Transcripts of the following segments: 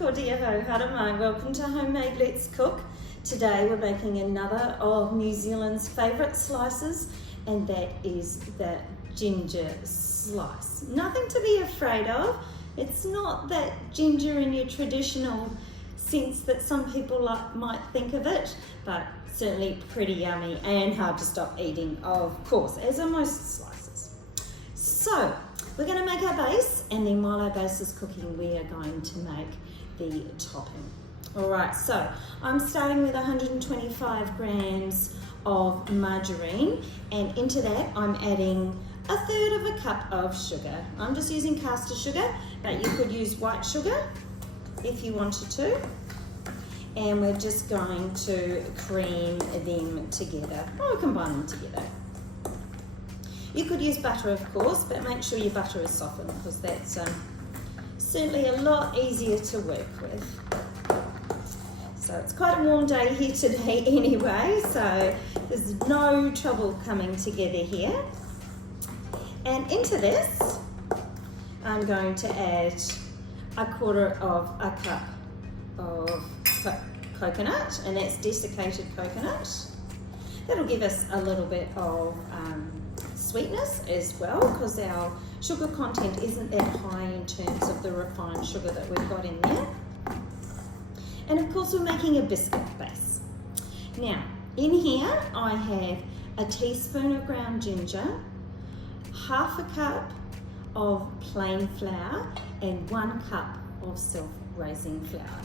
Ko dia hau haramai. Welcome to Homemade Let's Cook. Today we're making another of New Zealand's favourite slices, and that is the ginger slice. Nothing to be afraid of. It's not that ginger in your traditional sense that some people might think of it, but certainly pretty yummy and hard to stop eating, of course, as are most slices. So we're going to make our base, and then while our base is cooking, we are going to make the topping. All right, so I'm starting with 125 grams of margarine, and into that I'm adding 1/3 of a cup of sugar. I'm just using caster sugar, but you could use white sugar if you wanted to. And we're just going to cream them together, or combine them together. You could use butter, of course, but make sure your butter is softened, because that's certainly a lot easier to work with. So it's quite a warm day here today anyway, so there's no trouble coming together here. And into this, I'm going to add 1/4 of a cup of coconut, and that's desiccated coconut. That'll give us a little bit of sweetness as well, because our sugar content isn't that high in terms of the refined sugar that we've got in there. And of course we're making a biscuit base. Now in here I have a teaspoon of ground ginger, 1/2 cup of plain flour, and 1 cup of self-raising flour.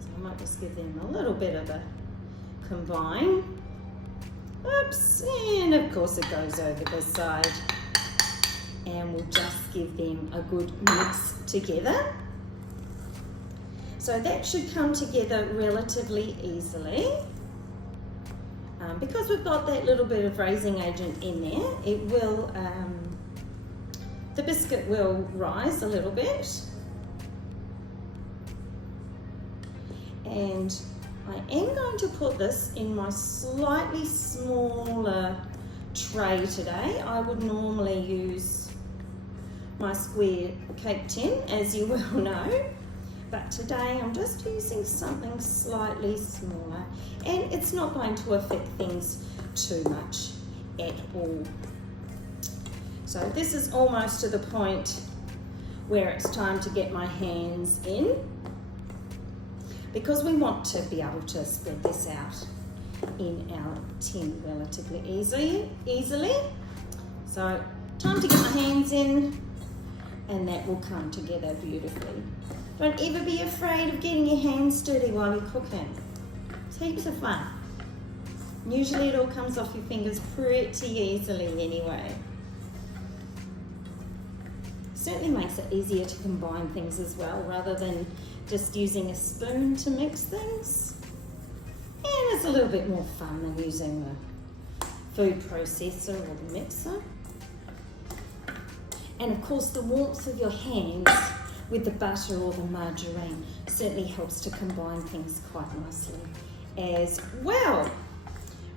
So I might just give them a little bit of a combine. Oops, and of course it goes over the side. And we'll just give them a good mix together. So that should come together relatively easily. Because we've got that little bit of raising agent in there, it will, the biscuit will rise a little bit. And I am going to put this in my slightly smaller tray today. I would normally use my square cake tin, as you well know, but today I'm just using something slightly smaller, and it's not going to affect things too much at all. So this is almost to the point where it's time to get my hands in, because we want to be able to spread this out in our tin relatively easily. So time to get my hands in, and that will come together beautifully. Don't ever be afraid of getting your hands dirty while you're cooking. It's heaps of fun. Usually it all comes off your fingers pretty easily anyway. Certainly makes it easier to combine things as well, rather than just using a spoon to mix things. And it's a little bit more fun than using the food processor or the mixer. And of course the warmth of your hands with the butter or the margarine certainly helps to combine things quite nicely as well.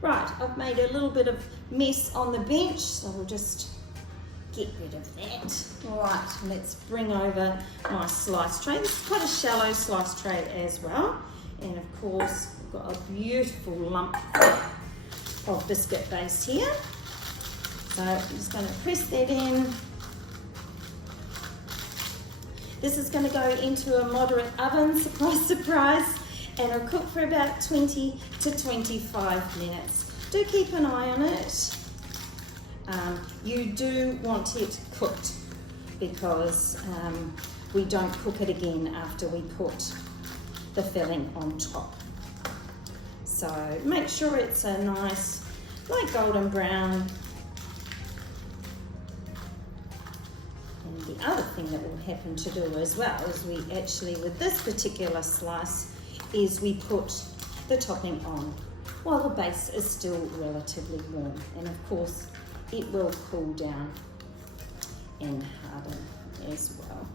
Right, I've made a little bit of mess on the bench, so we'll just get rid of that. All right, let's bring over my slice tray. This is quite a shallow slice tray as well. And of course, we've got a beautiful lump of biscuit base here. So I'm just going to press that in. This is going to go into a moderate oven, surprise, surprise, and it'll cook for about 20 to 25 minutes. Do keep an eye on it. You do want it cooked, because we don't cook it again after we put the filling on top. So make sure it's a nice light golden brown. And the other thing that will happen to do as well is we actually, with this particular slice, is we put the topping on while the base is still relatively warm. And of course, it will cool down and harden as well.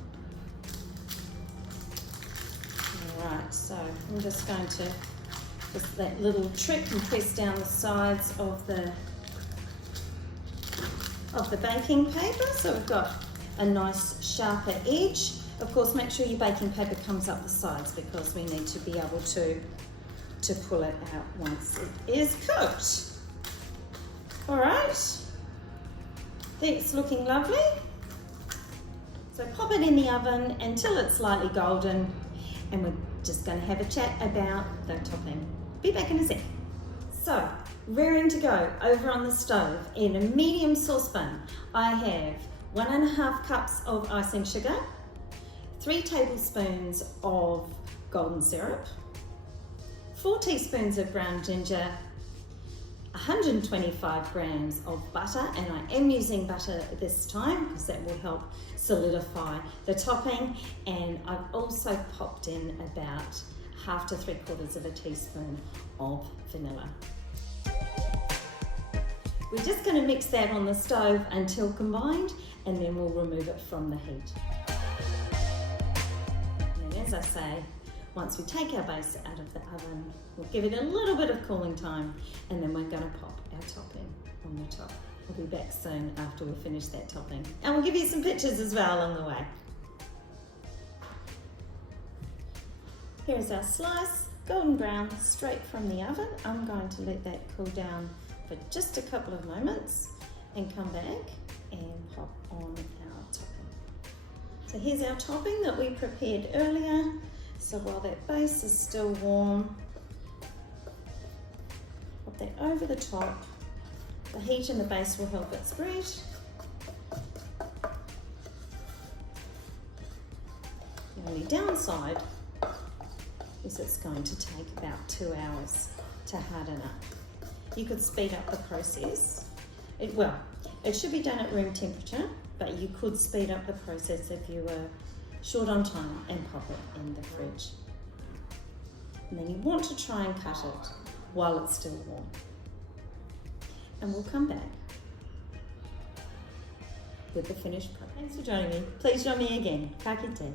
All right, so I'm just going to, just that little trick, and press down the sides of the baking paper, so we've got a nice sharper edge. Of course, make sure your baking paper comes up the sides because we need to be able to pull it out once it is cooked. All right, it's looking lovely. So pop it in the oven until it's slightly golden, and we're just going to have a chat about the topping. Be back in a sec. So, rearing to go over on the stove in a medium saucepan, I have 1.5 cups of icing sugar, 3 tablespoons of golden syrup, 4 teaspoons of ground ginger, 125 grams of butter, and I am using butter this time because that will help solidify the topping, and I've also popped in about 1/2 to 3/4 of a teaspoon of vanilla. We're just going to mix that on the stove until combined, and then we'll remove it from the heat. And as I say, once we take our base out of the oven, we'll give it a little bit of cooling time, and then we're going to pop our topping on the top. We'll be back soon after we finish that topping. And we'll give you some pictures as well along the way. Here's our slice, golden brown, straight from the oven. I'm going to let that cool down for just a couple of moments and come back and pop on our topping. So here's our topping that we prepared earlier. So while that base is still warm, pop that over the top. The heat in the base will help it spread. The only downside is it's going to take about 2 hours to harden up. You could speed up the process. It should be done at room temperature, but you could speed up the process if you were short on time and pop it in the fridge. And then you want to try and cut it while it's still warm. And we'll come back with the finished product. Thanks for joining me. Please join me again. Ka kite.